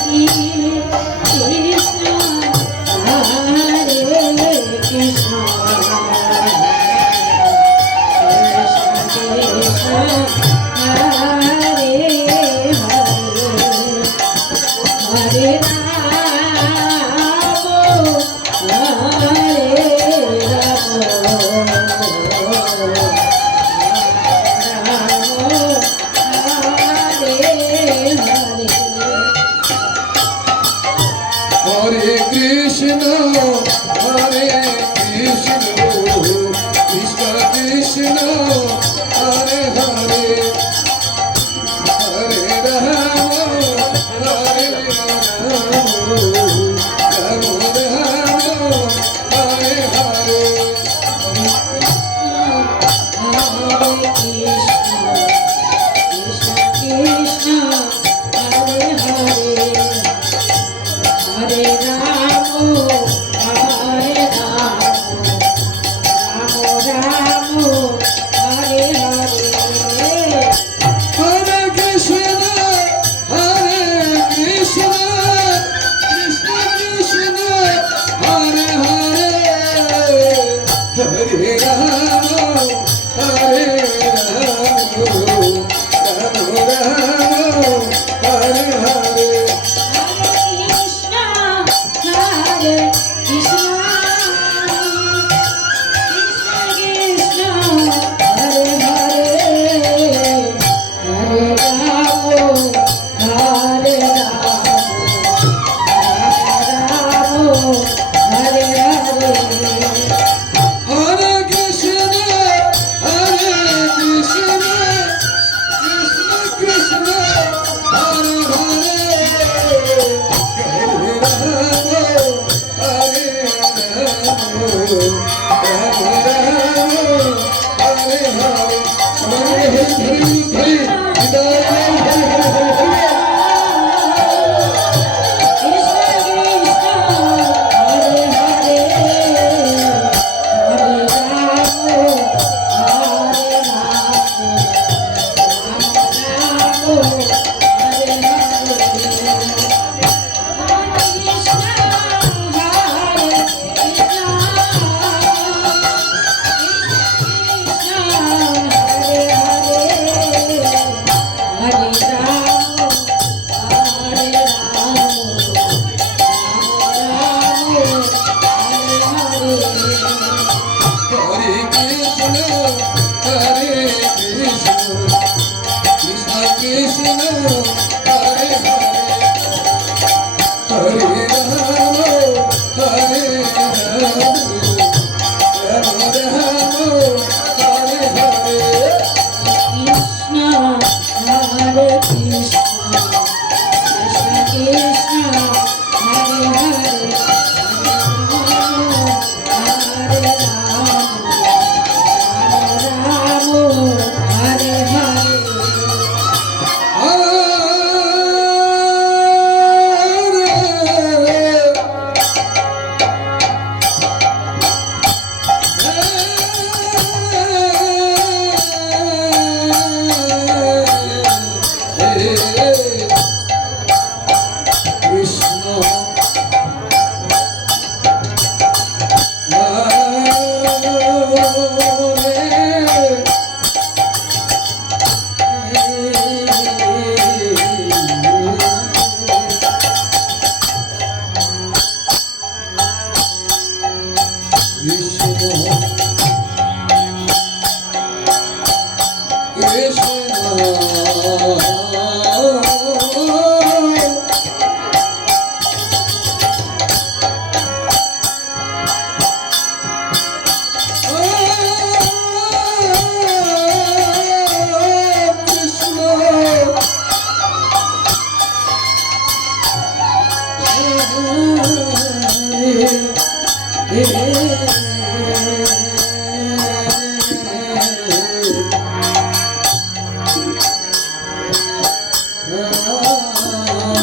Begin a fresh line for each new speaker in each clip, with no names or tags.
কি Krishna
Hare Ram, Hare Música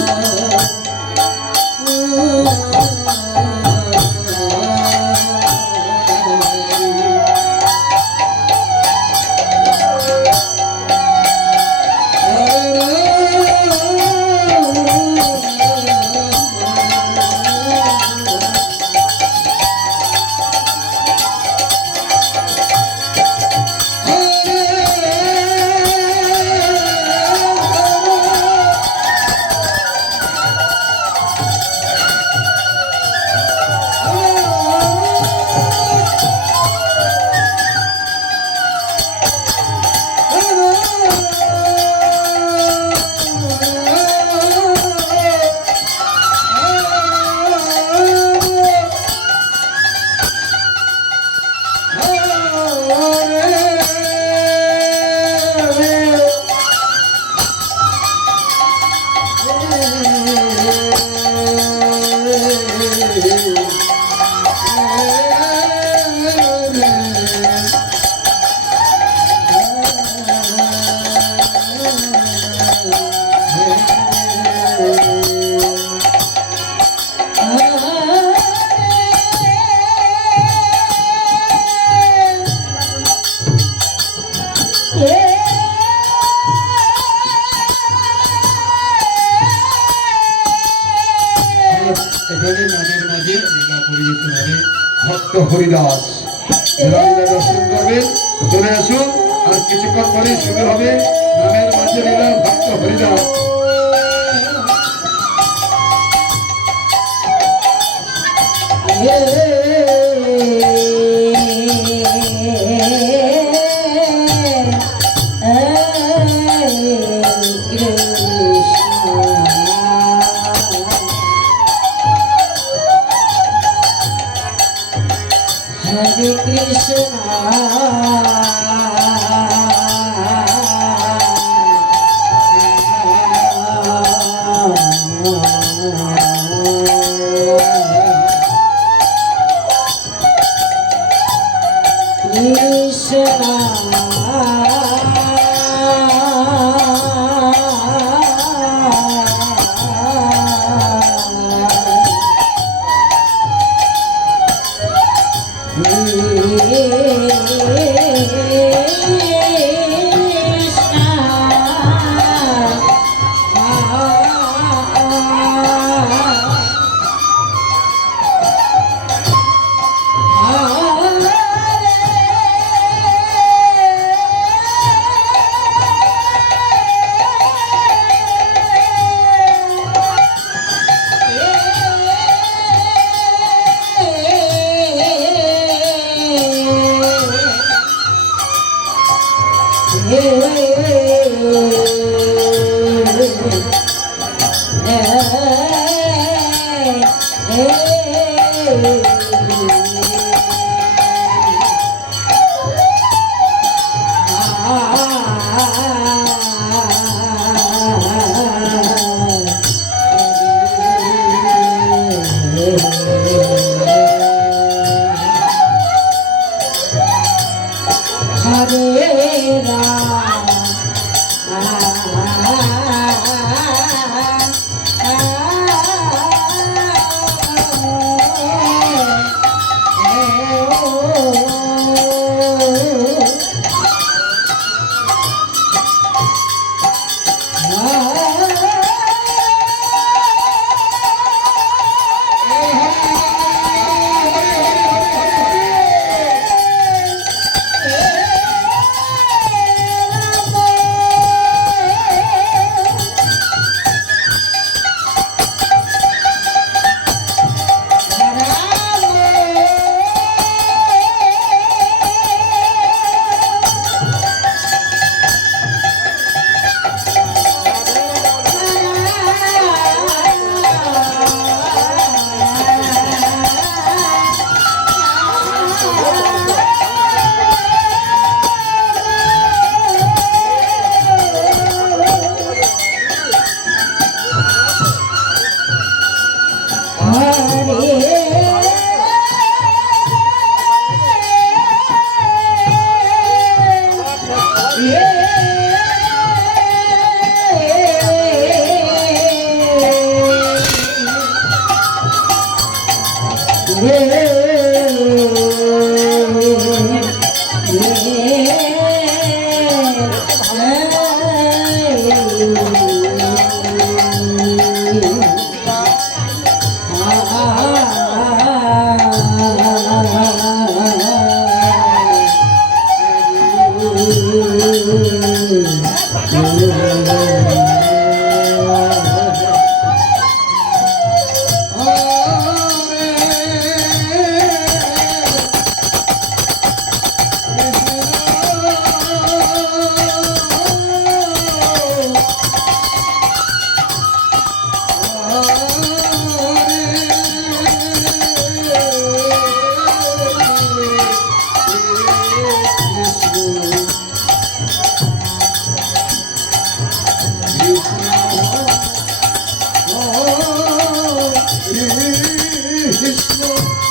ভক্ত হরিদাস রামলীলা দর্শন করবেন চলে আসুন আর কিছুক্ষণ পরে শুরু হবে গ্রামের মাঝে লীলা ভক্ত Haridas Yeah.
Krishna Thank you. Thank you.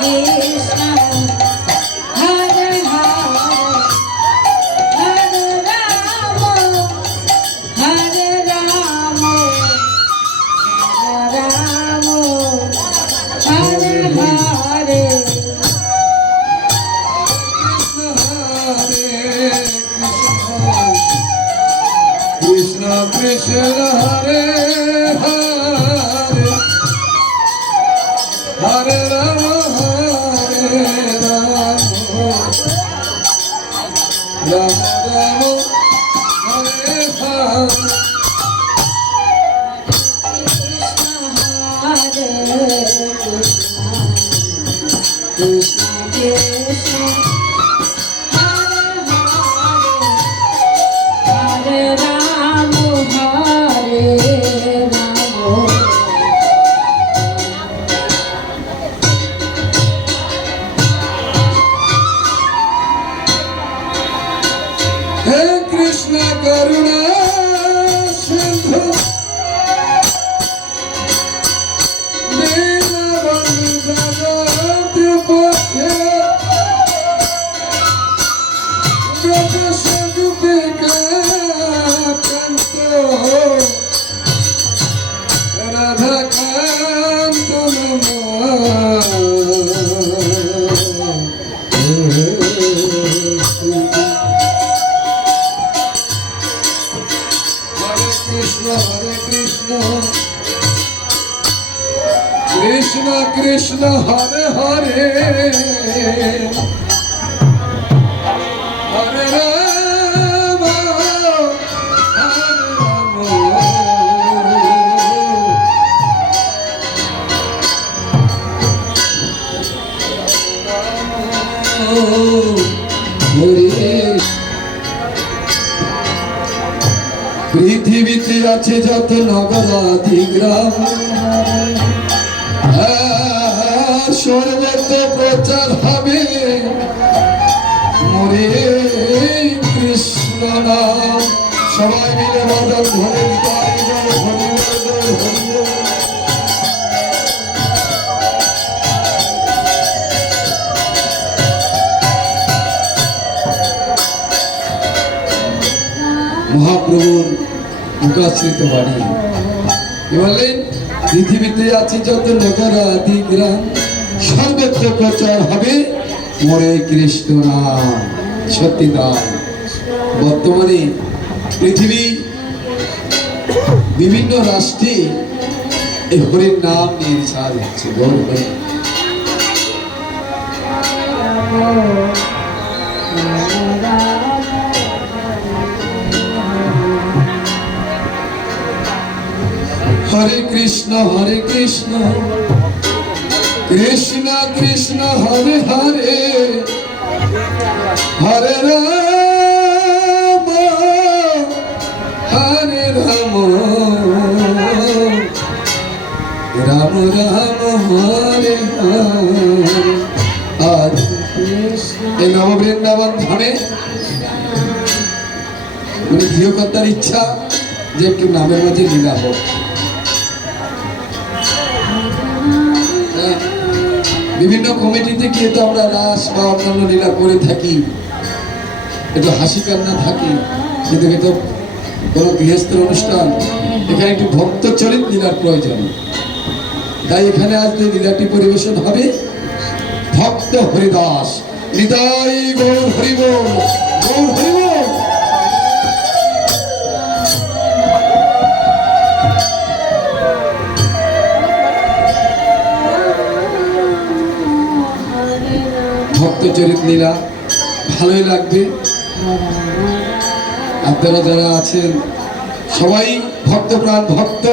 Krishna Hare
পৃথিবীতে আছে যত নগরাধি গ্রাম হ্যাঁ, সর্বত্র প্রচার হবে মরে মহাপ্রভুর আশ্রিত বাড়ি কি বললেন পৃথিবীতে আছে যত লোকেরা আদি সর্বত্র প্রচার হবে মরে কৃষ্ণ নাম সত্যি নাম বর্তমানে পৃথিবী বিভিন্ন রাষ্ট্রে এই হরির নাম নিয়ে বিচার হচ্ছে গৌর হরে কৃষ্ণ হরে কৃষ্ণ কৃষ্ণ কৃষ্ণ হরে হরে হরে রাম হরে রাম রাম রাম হরে হরে আর এই নববৃন্দাবন ধামে মানে গৃহকর্তার ইচ্ছা যে একটু নামের মাঝে লীলা হোক বিভিন্ন কমিটিতে গিয়ে তো আমরা রাস বা অন্যান্য লীলা করে থাকি একটু হাসি কান্না থাকি কিন্তু কিন্তু কোনো গৃহস্থের অনুষ্ঠান এখানে একটু ভক্ত চরিত লীলার প্রয়োজন তাই এখানে আজ যে লীলাটি পরিবেশন হবে ভক্ত হরিদাস হৃদয় গৌর হরিব গৌর হরিব আত্মচরিত লীলা ভালোই লাগবে আপনারা যারা আছেন সবাই ভক্তপ্রাণ ভক্ত